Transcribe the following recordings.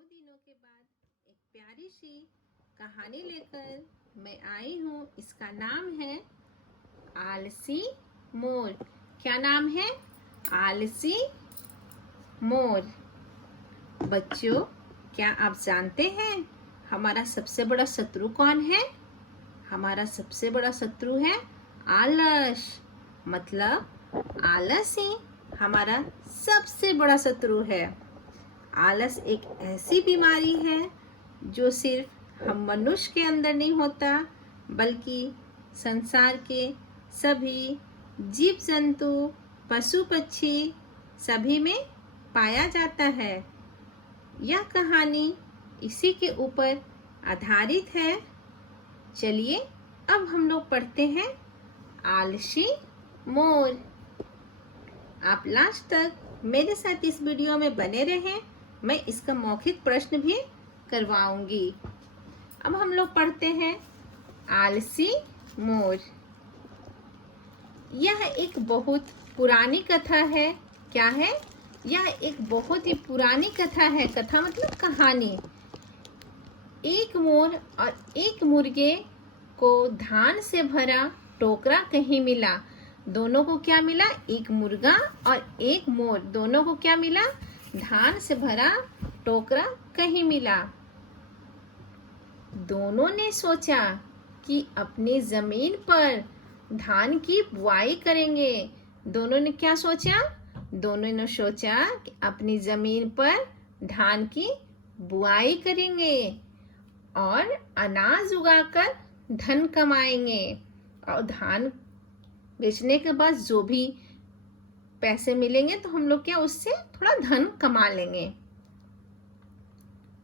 बहुत दिनों के बाद एक प्यारी सी कहानी लेकर मैं आई हूँ। इसका नाम है आलसी मोर। क्या नाम है? आलसी मोर। बच्चों, क्या आप जानते हैं हमारा सबसे बड़ा शत्रु कौन है? हमारा सबसे बड़ा शत्रु है आलस। मतलब आलस ही हमारा सबसे बड़ा शत्रु है। आलस एक ऐसी बीमारी है जो सिर्फ हम मनुष्य के अंदर नहीं होता, बल्कि संसार के सभी जीव जंतु, पशु पक्षी सभी में पाया जाता है। यह कहानी इसी के ऊपर आधारित है। चलिए अब हम लोग पढ़ते हैं आलसी मोर। आप लास्ट तक मेरे साथ इस वीडियो में बने रहें। मैं इसका मौखिक प्रश्न भी करवाऊंगी। अब हम लोग पढ़ते हैं आलसी मोर। यह एक बहुत पुरानी कथा है। क्या है? यह एक बहुत ही पुरानी कथा है। कथा मतलब कहानी। एक मोर और एक मुर्गे को धान से भरा टोकरा कहीं मिला। दोनों को क्या मिला? एक मुर्गा और एक मोर, दोनों को क्या मिला? धान से भरा टोकरा कहीं मिला। दोनों ने सोचा कि अपनी जमीन पर धान की बुआई करेंगे। दोनों ने क्या सोचा? दोनों ने सोचा कि अपनी जमीन पर धान की बुआई करेंगे और अनाज उगाकर धन कमाएंगे, और धान बेचने के बाद जो भी पैसे मिलेंगे तो हम लोग क्या उससे थोड़ा धन कमा लेंगे।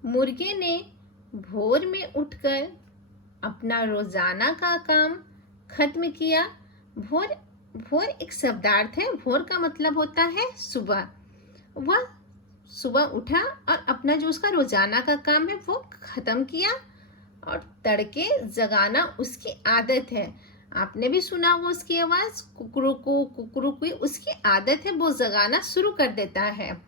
मुर्गे ने भोर में उठकर अपना रोजाना का काम खत्म किया। भोर एक शब्दार्थ है। भोर का मतलब होता है सुबह। वह सुबह उठा और अपना जो उसका रोजाना का काम है वो खत्म किया। और तड़के जगाना उसकी आदत है। आपने भी सुना होगा उसकी आवाज कुकरू कुकरू, उसकी आदत है, वो जगाना शुरू कर देता है।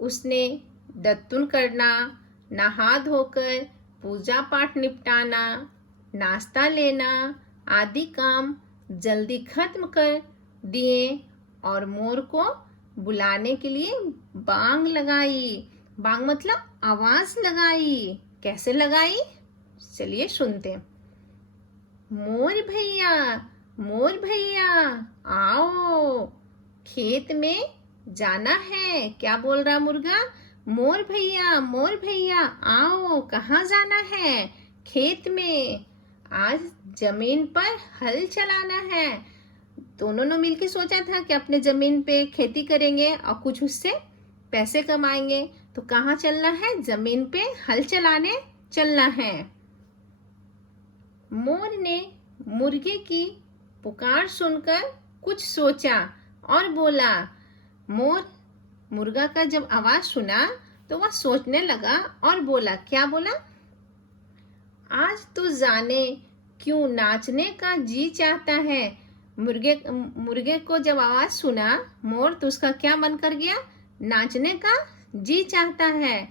उसने दत्तुन करना, नहा धोकर पूजा पाठ निपटाना, नाश्ता लेना आदि काम जल्दी खत्म कर दिए और मोर को बुलाने के लिए बांग लगाई। बांग मतलब आवाज लगाई। कैसे लगाई? चलिए सुनते। मोर भैया आओ, खेत में जाना है। क्या बोल रहा मुर्गा? मोर भैया आओ, कहाँ जाना है? खेत में। आज जमीन पर हल चलाना है। दोनों ने मिलकर सोचा था कि अपने जमीन पे खेती करेंगे और कुछ उससे पैसे कमाएंगे। तो कहाँ चलना है? जमीन पे हल चलाने चलना है। मोर ने मुर्गे की पुकार सुनकर कुछ सोचा और बोला। मुर्गा का जब आवाज सुना तो वह सोचने लगा और बोला। क्या बोला? आज तो जाने क्यों नाचने का जी चाहता है। मुर्गे को जब आवाज सुना मोर, तो उसका क्या मन कर गया? नाचने का जी चाहता है।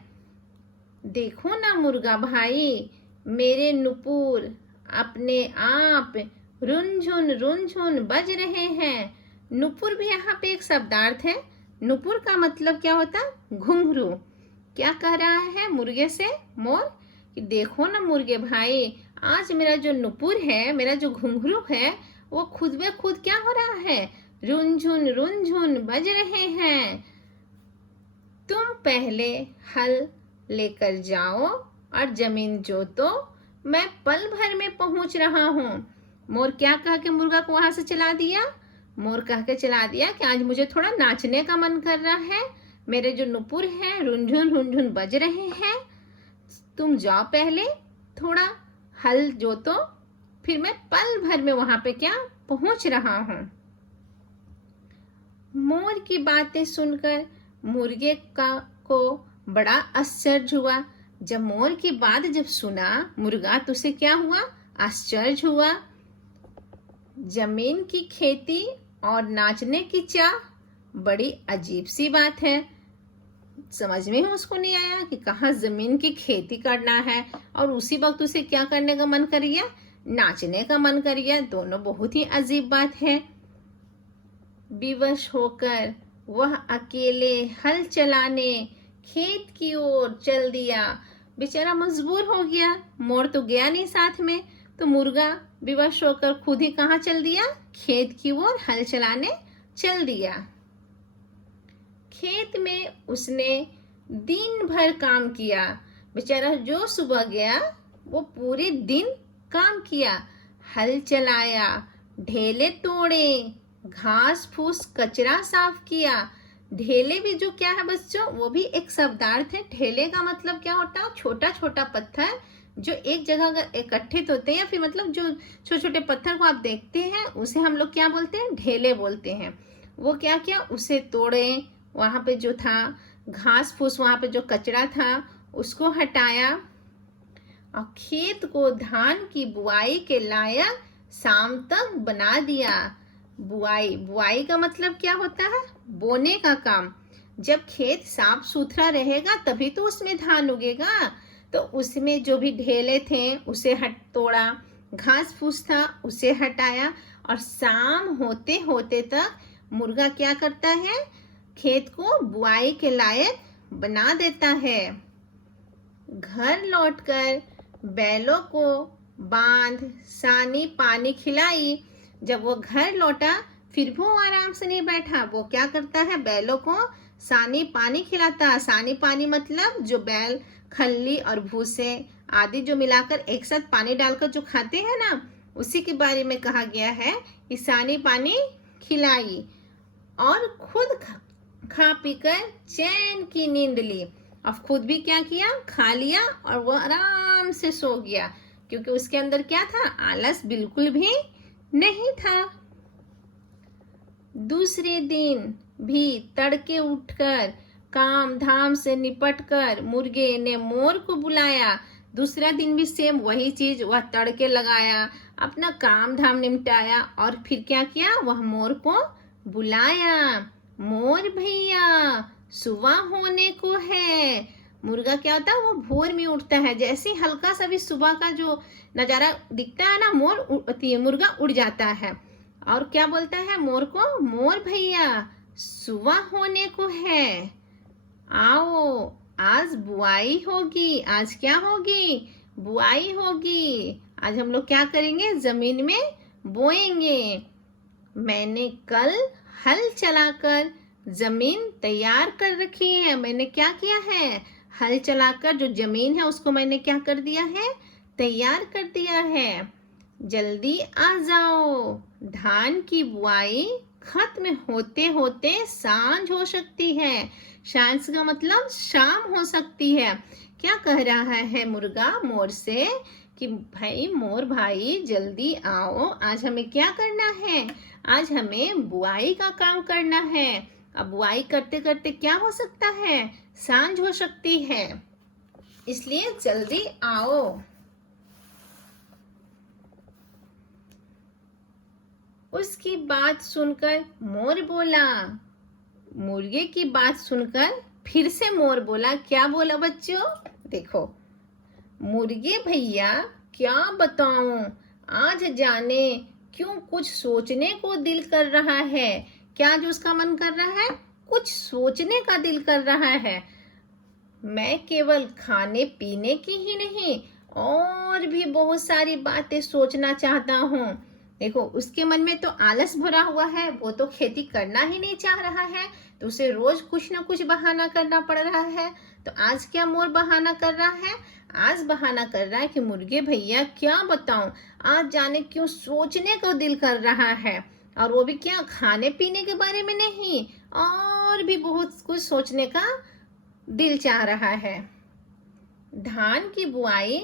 देखो ना मुर्गा भाई, मेरे नुपुर अपने आप रुनझुन बज रहे हैं। नुपुर भी यहाँ पे एक शब्दार्थ है। नुपुर का मतलब क्या होता? घुंघरू। क्या कह रहा है मुर्गे से मोर कि देखो ना मुर्गे भाई, आज मेरा जो नुपुर है, मेरा जो घुंघरू है, वो खुद में खुद क्या हो रहा है? रुनझुन बज रहे हैं। तुम पहले हल लेकर जाओ और जमीन जोतो, मैं पल भर में पहुंच रहा हूँ। मोर क्या कह के मुर्गा को वहां से चला दिया? मोर कह के चला दिया कि आज मुझे थोड़ा नाचने का मन कर रहा है, मेरे जो नुपुर हैं रुनझुन बज रहे हैं। तुम जाओ पहले थोड़ा हल जोतो, फिर मैं पल भर में वहां पे क्या पहुंच रहा हूँ। मोर की बातें सुनकर मुर्गे को बड़ा आश्चर्य हुआ। जब मोर की बात जब सुना मुर्गा, तो उसे क्या हुआ? आश्चर्य हुआ। जमीन की खेती और नाचने की चाह बड़ी अजीब सी बात है। समझ में ही उसको नहीं आया कि कहाँ जमीन की खेती करना है, और उसी वक्त उसे क्या करने का मन कर गया, नाचने का मन कर गया। दोनों बहुत ही अजीब बात है। विवश होकर वह अकेले हल चलाने खेत की ओर चल दिया। बेचारा मजबूर हो गया, मोर तो गया नहीं साथ में, तो मुर्गा विवश होकर खुद ही कहाँ चल दिया, खेत की ओर हल चलाने चल दिया। खेत में उसने दिन भर काम किया। बेचारा जो सुबह गया वो पूरे दिन काम किया, हल चलाया, ढेले तोड़े, घास फूस कचरा साफ किया। ढेले भी जो क्या है बच्चों, वो भी एक शब्दार्थ है। ढेले का मतलब क्या होता है, छोटा छोटा पत्थर जो एक जगह इकट्ठित होते हैं, या फिर मतलब जो छोटे छोटे पत्थर को आप देखते हैं उसे हम लोग क्या बोलते हैं, ढेले बोलते हैं। वो क्या किया, उसे तोड़े, वहां पे जो था घास फूस, वहां पे जो कचरा था उसको हटाया, और खेत को धान की बुआई के लायक शाम तक बना दिया। बुआई, बुआई का मतलब क्या होता है, बोने का काम। जब खेत साफ सुथरा रहेगा तभी तो उसमें धान उगेगा। तो उसमें जो भी ढेले थे उसे तोड़ा, घास फूस था उसे हटाया, और शाम होते होते तक मुर्गा क्या करता है, खेत को बुआई के लायक बना देता है। घर लौटकर बैलों को बांध सानी पानी खिलाई। जब वो घर लौटा फिर वो आराम से नहीं बैठा, वो क्या करता है, बैलों को सानी पानी खिलाता। सानी पानी मतलब जो बैल खल्ली और भूसे आदि जो मिलाकर एक साथ पानी डालकर जो खाते हैं ना, उसी के बारे में कहा गया है कि सानी पानी खिलाई, और खुद खा पीकर चैन की नींद ली। अब खुद भी क्या किया, खा लिया, और वो आराम से सो गया, क्योंकि उसके अंदर क्या था, आलस बिल्कुल भी नहीं था। दूसरे दिन भी तड़के उठकर काम धाम से निपटकर मुर्गे ने मोर को बुलाया। दूसरा दिन भी सेम वही चीज, वह तड़के लगाया, अपना काम धाम निपटाया, और फिर क्या किया, वह मोर को बुलाया। मोर भैया सुबह होने को है। मुर्गा क्या होता है, वो भोर में उठता है। जैसे ही हल्का सा भी सुबह का जो नजारा दिखता है ना, मुर्गा उड़ जाता है, और क्या बोलता है मोर को, मोर भैया सुबह होने को है, आओ आज बुआई होगी। आज क्या होगी, बुआई होगी। आज हम लोग क्या करेंगे, जमीन में बोएंगे। मैंने कल हल चलाकर जमीन तैयार कर रखी है। मैंने क्या किया है, हल चलाकर जो जमीन है उसको मैंने क्या कर दिया है, तैयार कर दिया है। जल्दी आ जाओ, धान की बुआई खत्म होते होते सांझ हो सकती है। सांझ का मतलब शाम हो सकती है। क्या कह रहा है मुर्गा मोर से कि भाई मोर भाई जल्दी आओ, आज हमें क्या करना है, आज हमें बुआई का काम करना है। अब बुआई करते करते क्या हो सकता है, सांझ हो सकती है, इसलिए जल्दी आओ। उसकी बात सुनकर मोर बोला, मुर्गे की बात सुनकर फिर से मोर बोला। क्या बोला बच्चों, देखो, मुर्गे भैया क्या बताऊं, आज जाने क्यों कुछ सोचने को दिल कर रहा है। क्या जो उसका मन कर रहा है, कुछ सोचने का दिल कर रहा है। मैं केवल खाने पीने की ही नहीं, और भी बहुत सारी बातें सोचना चाहता हूँ। देखो, उसके मन में तो आलस भरा हुआ है, वो तो खेती करना ही नहीं चाह रहा है, तो उसे रोज कुछ ना कुछ बहाना करना पड़ रहा है। तो आज क्या मोर बहाना कर रहा है, आज बहाना कर रहा है कि मुर्गे भैया क्या बताऊं, आज जाने क्यों सोचने को दिल कर रहा है, और वो भी क्या, खाने पीने के बारे में नहीं, और भी बहुत कुछ सोचने का दिल चाह रहा है। धान की बुआई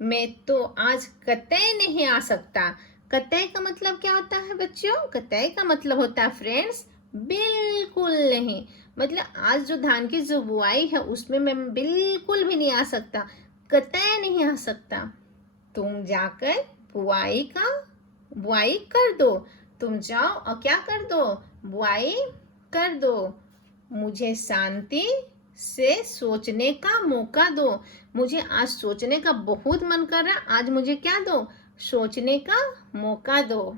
में तो आज कतई नहीं आ सकता। कतई का मतलब क्या होता है बच्चों, कतई का मतलब होता है फ्रेंड्स बिल्कुल नहीं। मतलब आज जो धान की जो बुआई है उसमें मैं बिल्कुल भी नहीं आ सकता, कतई नहीं आ सकता। तुम जाकर बुआई कर दो। तुम जाओ और क्या कर दो, बुआई कर दो। मुझे शांति से सोचने का मौका दो। मुझे आज सोचने का बहुत मन कर रहा है, आज मुझे क्या दो? सोचने का मौका दो।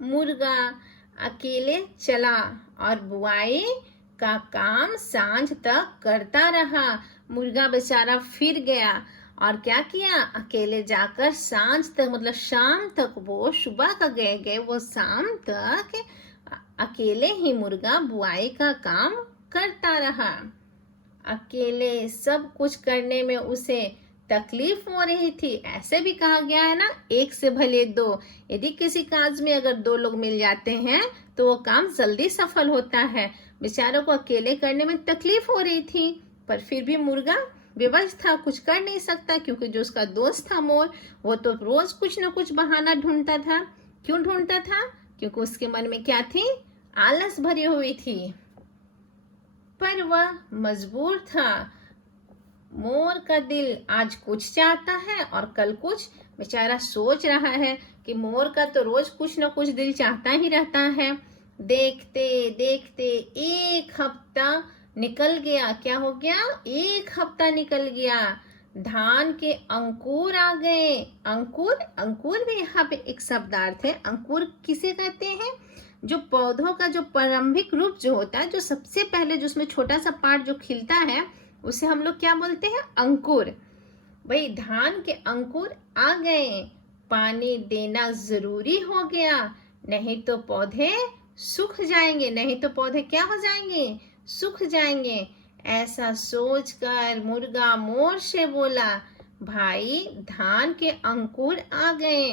मुर्गा अकेले चला और बुआई का काम सांझ तक करता रहा। मुर्गा बेचारा फिर गया और क्या किया? अकेले जाकर सांझ तक, मतलब शाम तक, वो सुबह का गए वो शाम तक अकेले ही मुर्गा बुआई का काम करता रहा। अकेले सब कुछ करने में उसे तकलीफ हो रही थी। ऐसे भी कहा गया है ना, एक से भले दो। यदि किसी काज में अगर दो लोग मिल जाते हैं तो वो काम जल्दी सफल होता है। बेचारों को अकेले करने में तकलीफ हो रही थी, पर फिर भी मुर्गा विवश था, कुछ कर नहीं सकता, क्योंकि जो उसका दोस्त था मोर, वो तो रोज कुछ न कुछ बहाना ढूंढता था। क्यों ढूंढता था? क्योंकि उसके मन में क्या थी? आलस भरी हुई थी। पर वह मजबूर था। मोर का दिल आज कुछ चाहता है और कल कुछ। बेचारा सोच रहा है कि मोर का तो रोज कुछ न कुछ दिल चाहता ही रहता है। देखते देखते एक हफ्ता निकल गया। क्या हो गया? एक हफ्ता निकल गया। धान के अंकुर आ गए। अंकुर, अंकुर भी यहाँ पे एक शब्दार्थ है। अंकुर किसे कहते हैं? जो पौधों का जो प्रारंभिक रूप जो होता है, जो सबसे पहले जो उसमें छोटा सा पार्ट जो खिलता है, उसे हम लोग क्या बोलते हैं? अंकुर। भाई धान के अंकुर आ गए। पानी देना जरूरी हो गया, नहीं तो पौधे सूख जाएंगे। नहीं तो पौधे क्या हो जाएंगे? सूख जाएंगे। ऐसा सोचकर मुर्गा मोर से बोला, भाई धान के अंकुर आ गए,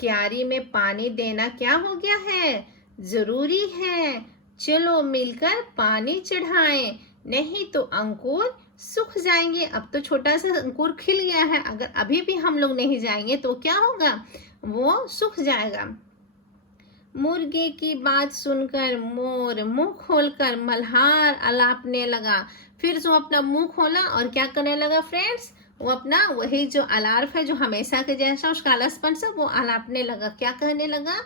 क्यारी में पानी देना क्या हो गया है? जरूरी है। चलो मिलकर पानी चढ़ाएं, नहीं तो अंकुर सूख जाएंगे। अब तो छोटा सा अंकुर खिल गया है, अगर अभी भी हम लोग नहीं जाएंगे तो क्या होगा? वो सूख जाएगा। मुर्गे की बात सुनकर मोर मुंह खोलकर मल्हार अलापने लगा। फिर जो अपना मुंह खोला और क्या करने लगा फ्रेंड्स? वो अपना वही जो अलार्फ है, जो हमेशा के जैसा उसका आलसपन से वो अलापने लगा। क्या कहने लगा?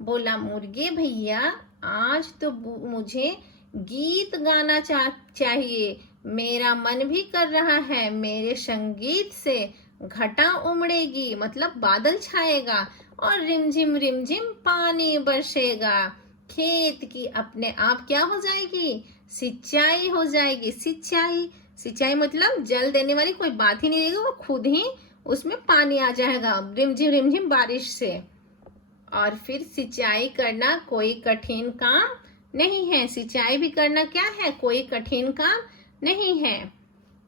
बोला, मुर्गे भैया आज तो मुझे गीत गाना चाहिए। मेरा मन भी कर रहा है। मेरे संगीत से घटा उमड़ेगी, मतलब बादल छाएगा, और रिमझिम रिमझिम पानी बरसेगा। खेत की अपने आप क्या हो जाएगी? सिंचाई हो जाएगी। सिंचाई, सिंचाई मतलब जल देने वाली कोई बात ही नहीं रहेगी, वो खुद ही उसमें पानी आ जाएगा रिमझिम रिमझिम बारिश से। और फिर सिंचाई करना कोई कठिन काम नहीं है। सिंचाई भी करना क्या है? कोई कठिन काम नहीं है।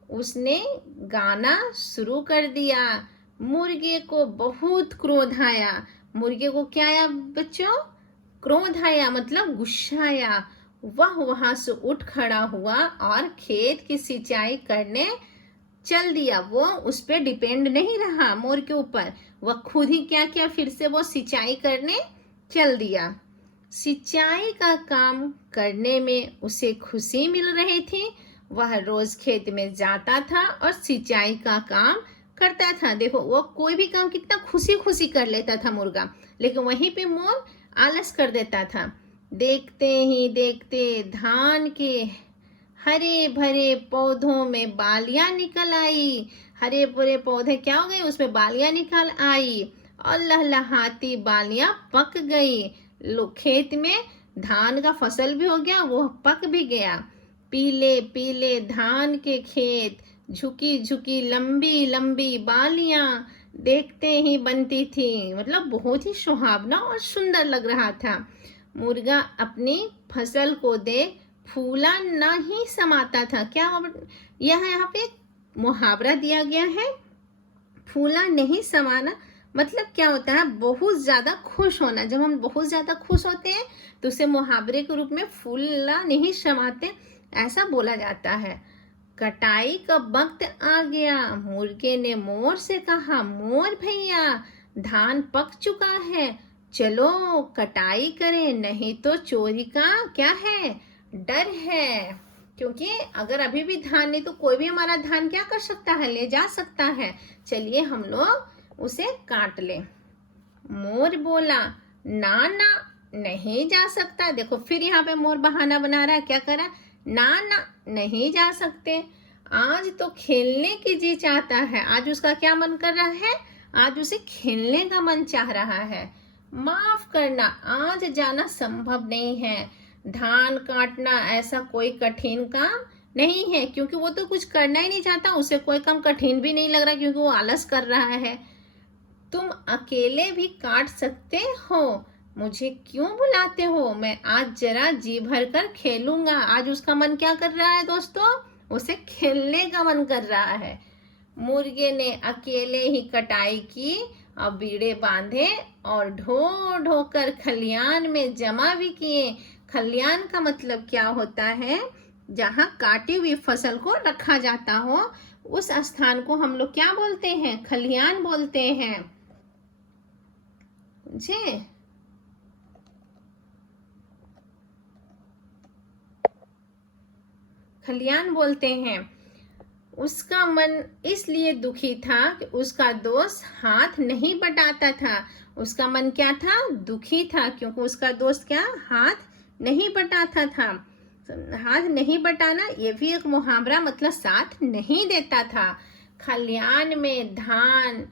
उसने गाना शुरू कर दिया। मुर्गे को बहुत क्रोध आया। मुर्गे को क्या आया बच्चों? क्रोध आया, मतलब गुस्सा आया। वह वहां से उठ खड़ा हुआ और खेत की सिंचाई करने चल दिया। वो उस पर डिपेंड नहीं रहा मोर के ऊपर, वह खुद ही क्या किया? फिर से वो सिंचाई करने चल दिया। सिंचाई का काम करने में उसे खुशी मिल रही थी। वह रोज खेत में जाता था और सिंचाई का काम करता था। देखो वो कोई भी काम कितना खुशी खुशी कर लेता था मुर्गा, लेकिन वहीं पे मोर आलस कर देता था। देखते ही देखते धान के हरे भरे पौधों में बालियां निकल आई। हरे भरे पौधे क्या हो गए? उसमें बालियां निकल आई और लहलहाती बालियां पक गई। खेत में धान का फसल भी हो गया, वो पक भी गया। पीले पीले धान के खेत, झुकी झुकी लंबी लंबी बालियां देखते ही बनती थी, मतलब बहुत ही सुहावना और सुंदर लग रहा था। मुर्गा अपनी फसल को देख फूला नहीं समाता था। क्या यह यहाँ पे मुहावरा दिया गया है, फूला नहीं समाना। मतलब क्या होता है? बहुत ज्यादा खुश होना। जब हम बहुत ज्यादा खुश होते हैं तो उसे मुहावरे के रूप में फूला नहीं समाते, ऐसा बोला जाता है। कटाई का वक्त आ गया। मुर्गे ने मोर से कहा, मोर भैया धान पक चुका है, चलो कटाई करें, नहीं तो चोरी का क्या है? डर है। क्योंकि अगर अभी भी धान नहीं तो कोई भी हमारा धान क्या कर सकता है? ले जा सकता है। चलिए हम लोग उसे काट ले। मोर बोला, ना ना नहीं जा सकता। देखो फिर यहाँ पे मोर बहाना बना रहा है। क्या कर रहा है? ना ना, नहीं जा सकते। आज तो खेलने की जी चाहता है। आज उसका क्या मन कर रहा है? आज उसे खेलने का मन चाह रहा है। माफ करना, आज जाना संभव नहीं है। धान काटना ऐसा कोई कठिन काम नहीं है, क्योंकि वो तो कुछ करना ही नहीं चाहता। उसे कोई काम कठिन भी नहीं लग रहा, क्योंकि वो आलस कर रहा है। तुम अकेले भी काट सकते हो, मुझे क्यों बुलाते हो? मैं आज जरा जी भर कर खेलूंगा। आज उसका मन क्या कर रहा है दोस्तों? उसे खेलने का मन कर रहा है। मुर्गे ने अकेले ही कटाई की, अब बीड़े बांधे और ढो ढो कर खलियान में जमा भी किए। खलियान का मतलब क्या होता है? जहाँ काटी हुई फसल को रखा जाता हो, उस स्थान को हम लोग क्या बोलते हैं? खलियान बोलते हैं जी। खलियान बोलते हैं। उसका मन इसलिए दुखी था कि उसका दोस्त हाथ नहीं बटाता था। उसका मन क्या था? दुखी था, क्योंकि उसका दोस्त क्या? हाथ नहीं बटाता था। हाथ नहीं बटाना ये भी एक मुहावरा, मतलब साथ नहीं देता था। खलियान में धान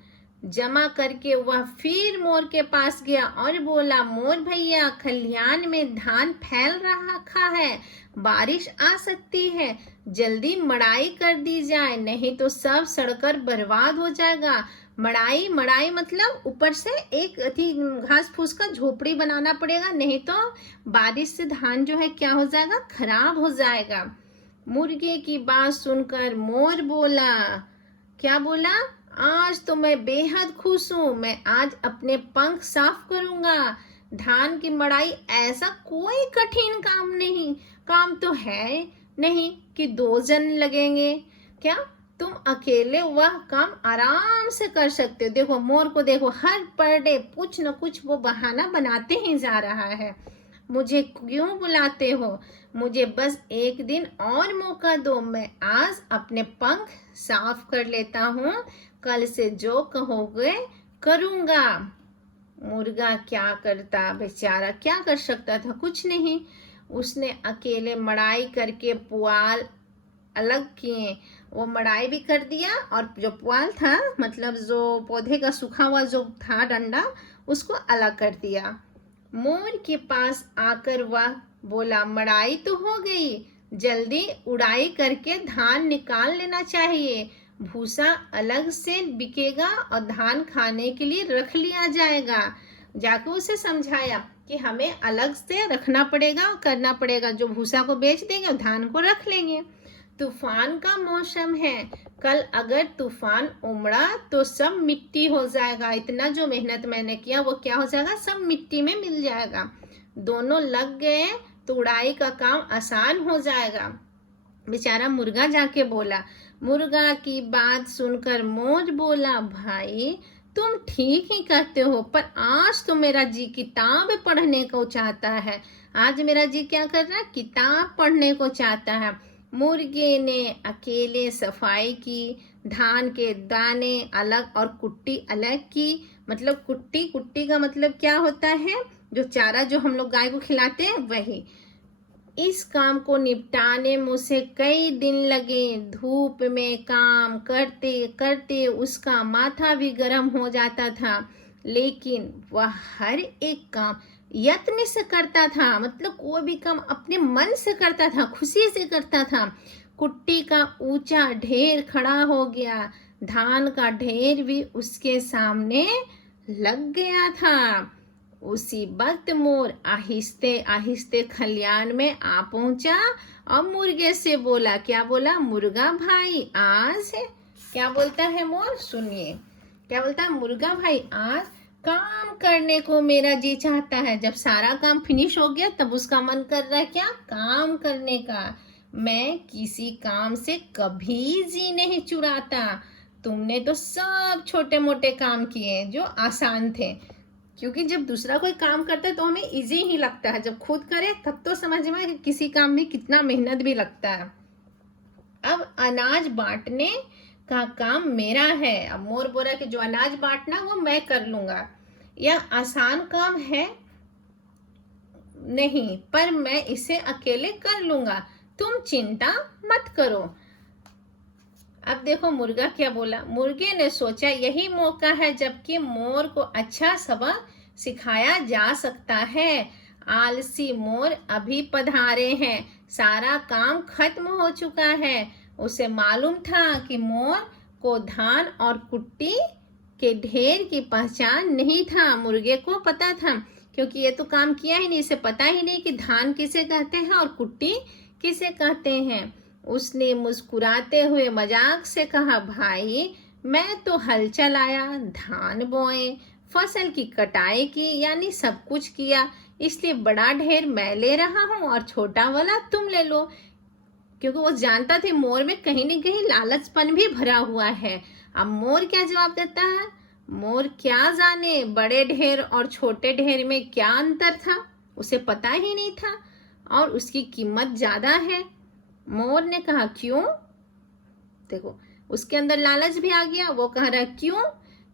जमा करके वह फिर मोर के पास गया और बोला, मोर भैया, खलियान में धान फैल रखा है, बारिश आ सकती है, जल्दी मड़ाई कर दी जाए, नहीं तो सब सड़कर बर्बाद हो जाएगा। मड़ाई, मड़ाई मतलब ऊपर से एक घास फूस का झोपड़ी बनाना पड़ेगा, नहीं तो बारिश से धान जो है क्या हो जाएगा? खराब हो जाएगा। मुर्गे की बात सुनकर मोर बोला, क्या बोला? आज तो मैं बेहद खुश हूँ, मैं आज अपने पंख साफ करूंगा। धान की मड़ाई ऐसा कोई कठिन काम नहीं, काम तो है नहीं कि 2 जन लगेंगे। क्या तुम अकेले वह काम आराम से कर सकते हो? देखो मोर को देखो, हर पर डे कुछ न कुछ वो बहाना बनाते ही जा रहा है। मुझे क्यों बुलाते हो? मुझे बस एक दिन और मौका दो, मैं आज अपने पंख साफ कर लेता हूँ, कल से जो कहोगे करूँगा। मुर्गा क्या करता बेचारा? क्या कर सकता था? कुछ नहीं। उसने अकेले मड़ाई करके पुआल अलग किए। वो मड़ाई भी कर दिया और जो पुआल था, मतलब जो पौधे का सूखा हुआ जो था डंडा, उसको अलग कर दिया। मोर के पास आकर वह बोला, मड़ाई तो हो गई, जल्दी उड़ाई करके धान निकाल लेना चाहिए। भूसा अलग से बिकेगा और धान खाने के लिए रख लिया जाएगा। जाकर उसे समझाया कि हमें अलग से रखना पड़ेगा और करना पड़ेगा। जो भूसा को बेच देंगे और धान को रख लेंगे। तूफान का मौसम है, कल अगर तूफान उमड़ा तो सब मिट्टी हो जाएगा। इतना जो मेहनत मैंने किया वो क्या हो जाएगा? सब मिट्टी में मिल जाएगा। दोनों लग गए तो उड़ाई का काम आसान हो जाएगा। बेचारा मुर्गा जाके बोला। मुर्गा की बात सुनकर मोर बोला, भाई तुम ठीक ही करते हो, पर आज तो मेरा जी किताब पढ़ने को चाहता है। आज मेरा जी क्या कर रहा है? किताब पढ़ने को चाहता है। मुर्गे ने अकेले सफाई की, धान के दाने अलग और कुट्टी अलग की। मतलब कुट्टी, कुट्टी का मतलब क्या होता है? जो चारा जो हम लोग गाय को खिलाते हैं वही। इस काम को निपटाने में उसे कई दिन लगे। धूप में काम करते करते उसका माथा भी गर्म हो जाता था, लेकिन वह हर एक काम यत्न से करता था। मतलब कोई भी काम अपने मन से करता था, खुशी से करता था। कुट्टी का ऊंचा ढेर खड़ा हो गया, धान का ढेर भी उसके सामने लग गया था। उसी वक्त मोर आहिस्ते आहिस्ते खलियान में आ पहुंचा और मुर्गे से बोला, क्या बोला? मुर्गा भाई आज है। क्या बोलता है मोर? सुनिए क्या बोलता है। मुर्गा भाई, आज काम करने को मेरा जी चाहता है। जब सारा काम फिनिश हो गया तब उसका मन कर रहा है क्या? काम करने का। मैं किसी काम से कभी जी नहीं चुराता। तुमने तो सब छोटे मोटे काम किए जो आसान थे, क्योंकि जब दूसरा कोई काम करता है तो हमें इजी ही लगता है। जब खुद करे तब तो समझ में कि किसी काम में कितना मेहनत भी लगता है। अब अनाज बांटने का काम मेरा है। अब मोर बोला कि जो अनाज बांटना वो मैं कर लूंगा। यह आसान काम है नहीं, पर मैं इसे अकेले कर लूंगा। तुम चिंता मत करो। अब देखो मुर्गा क्या बोला। मुर्गे ने सोचा यही मौका है जबकि मोर को अच्छा सबक सिखाया जा सकता है। आलसी मोर अभी पधारे हैं, सारा काम खत्म हो चुका है। उसे मालूम था कि मोर को धान और कुट्टी के ढेर की पहचान नहीं था। मुर्गे को पता था क्योंकि ये तो काम किया ही नहीं, इसे पता ही नहीं कि धान किसे कहते हैं और कुट्टी किसे कहते हैं। उसने मुस्कुराते हुए मजाक से कहा, भाई मैं तो हल चलाया, धान बोए, फसल की कटाई की, यानी सब कुछ किया, इसलिए बड़ा ढेर मैं ले रहा हूँ और छोटा वाला तुम ले लो। क्योंकि वो जानता था मोर में कहीं न कहीं लालचपन भी भरा हुआ है। अब मोर क्या जवाब देता है? मोर क्या जाने बड़े ढेर और छोटे ढेर में क्या अंतर था, उसे पता ही नहीं था और उसकी कीमत ज्यादा है। मोर ने कहा, क्यों? देखो उसके अंदर लालच भी आ गया। वो कह रहा, क्यों?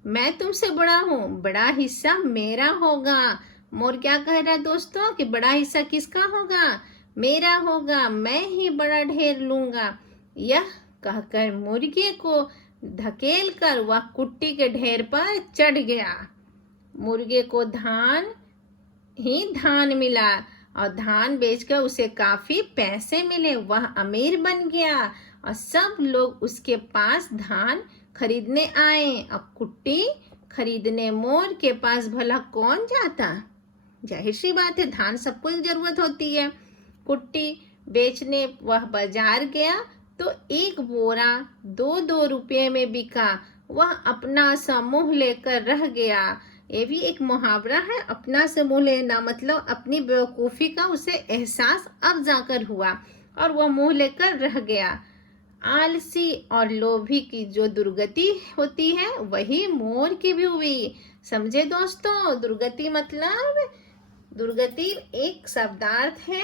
मैं तुमसे बड़ा हूँ, बड़ा हिस्सा मेरा होगा। मोर क्या कह रहा है दोस्तों कि बड़ा हिस्सा किसका होगा? मेरा होगा, मैं ही बड़ा ढेर लूंगा। यह कहकर मुर्गे को धकेल कर वह कुट्टी के ढेर पर चढ़ गया। मुर्गे को धान ही धान मिला और धान बेचकर उसे काफी पैसे मिले। वह अमीर बन गया और सब लोग उसके पास धान खरीदने आए। अब कुट्टी खरीदने मोर के पास भला कौन जाता? जाहिर सी बात है, धान सबको जरूरत होती है। कुट्टी बेचने वह बाजार गया तो एक बोरा 2-2 रुपये में बिका। वह अपना सा मुंह लेकर रह गया। ये भी एक मुहावरा है, अपना से मुंह लेना, मतलब अपनी बेवकूफ़ी का उसे एहसास अब जाकर हुआ और वह मुंह लेकर रह गया। आलसी और लोभी की जो दुर्गति होती है वही मोर की भी हुई। समझे दोस्तों? दुर्गति मतलब, दुर्गति एक शब्दार्थ है।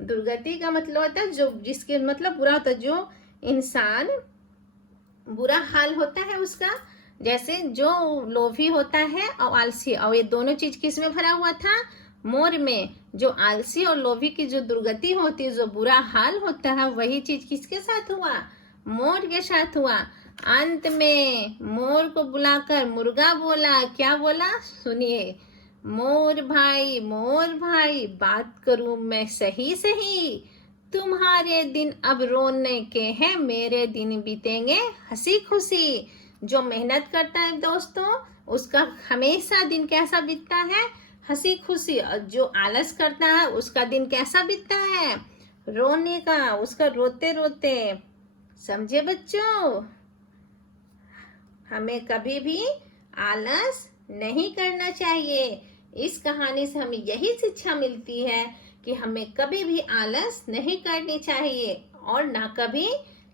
दुर्गति का मतलब होता है जो, जिसके मतलब बुरा होता है, जो इंसान बुरा हाल होता है उसका। जैसे जो लोभी होता है और आलसी, और ये दोनों चीज किस में भरा हुआ था? मोर में। जो आलसी और लोभी की जो दुर्गति होती है, जो बुरा हाल होता है, वही चीज किसके साथ हुआ? मोर के साथ हुआ। अंत में मोर को बुलाकर मुर्गा बोला, क्या बोला सुनिए। मोर भाई बात करूं मैं सही सही, तुम्हारे दिन अब रोने के हैं, मेरे दिन बीतेंगे हंसी खुशी। जो मेहनत करता है दोस्तों, उसका हमेशा दिन कैसा बीतता है? हंसी खुशी। और जो आलस करता है उसका दिन कैसा बीतता है? रोने का, उसका रोते रोते। समझे बच्चों? हमें कभी भी आलस नहीं करना चाहिए। इस कहानी से हमें यही शिक्षा मिलती है कि हमें कभी भी आलस नहीं करनी चाहिए और ना कभी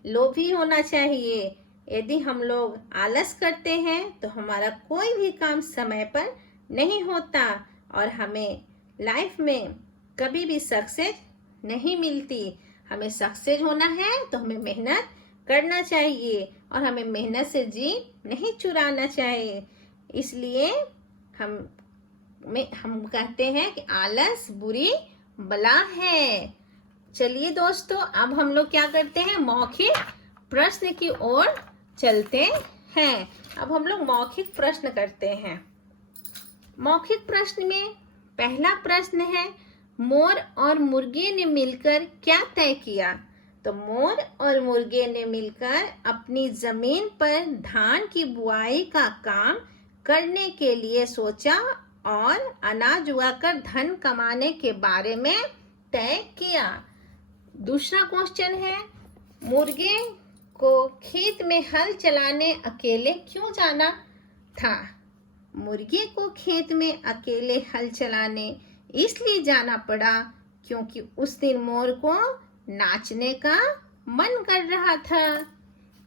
लोभी होना चाहिए। यदि हम लोग आलस करते हैं तो हमारा कोई भी काम समय पर नहीं होता और हमें लाइफ में कभी भी सक्सेस नहीं मिलती। हमें सक्सेस होना है तो हमें मेहनत करना चाहिए और हमें मेहनत से जी नहीं चुराना चाहिए। इसलिए हम कहते हैं कि आलस बुरी बला है। चलिए दोस्तों, अब हम लोग क्या करते हैं? मौखिक प्रश्न की ओर चलते हैं। अब हम लोग मौखिक प्रश्न करते हैं। मौखिक प्रश्न में पहला प्रश्न है, मोर और मुर्गे ने मिलकर क्या तय किया? तो मोर और मुर्गे ने मिलकर अपनी जमीन पर धान की बुआई का काम करने के लिए सोचा और अनाज उगाकर धन कमाने के बारे में तय किया। दूसरा क्वेश्चन है, मुर्गे को खेत में हल चलाने अकेले क्यों जाना था? मुर्गे को खेत में अकेले हल चलाने इसलिए जाना पड़ा क्योंकि उस दिन मोर को नाचने का मन कर रहा था।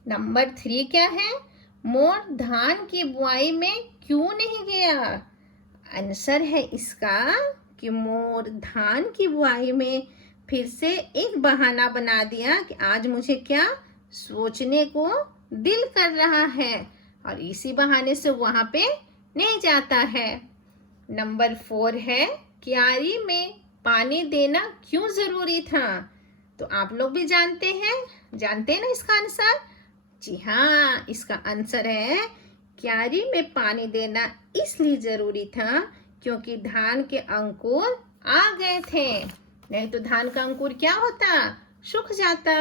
नंबर 3 क्या है? मोर धान की बुआई में क्यों नहीं गया? आंसर है इसका कि मोर धान की बुआई में फिर से एक बहाना बना दिया कि आज मुझे क्या सोचने को दिल कर रहा है और इसी बहाने से वहां पे नहीं जाता है। नंबर 4 है, क्यारी में पानी देना क्यों जरूरी था? तो आप लोग भी जानते हैं ना इसका आंसर? जी हाँ, इसका आंसर है क्यारी में पानी देना इसलिए जरूरी था क्योंकि धान के अंकुर आ गए थे, नहीं तो धान का अंकुर क्या होता, सूख जाता।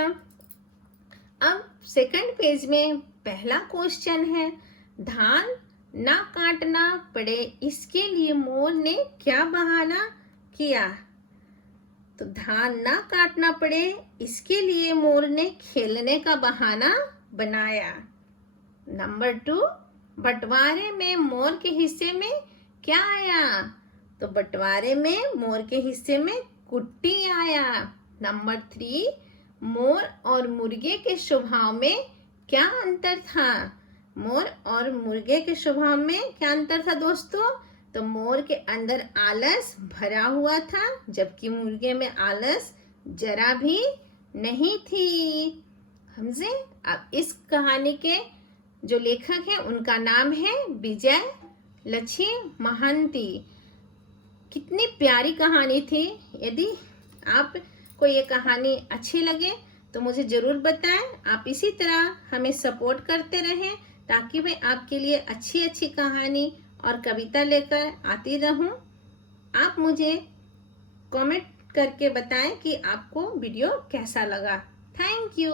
अब सेकंड पेज में पहला क्वेश्चन है, धान ना काटना पड़े इसके लिए मोर ने क्या बहाना किया? तो धान ना काटना पड़े इसके लिए मोर ने खेलने का बहाना बनाया। नंबर 2, बंटवारे में मोर के हिस्से में क्या आया? तो बंटवारे में मोर के हिस्से में कुट्टी आया। नंबर 3, मोर और मुर्गे के स्वभाव में क्या अंतर था? मोर और मुर्गे के स्वभाव में क्या अंतर था दोस्तों? तो मोर के अंदर आलस भरा हुआ था, जबकि मुर्गे में आलस जरा भी नहीं थी। समझे? अब इस कहानी के जो लेखक हैं उनका नाम है विजय लक्ष्मी महांती। कितनी प्यारी कहानी थी। यदि आपको ये कहानी अच्छी लगे तो मुझे ज़रूर बताएं। आप इसी तरह हमें सपोर्ट करते रहें ताकि मैं आपके लिए अच्छी अच्छी कहानी और कविता लेकर आती रहूं। आप मुझे कमेंट करके बताएं कि आपको वीडियो कैसा लगा। Thank you.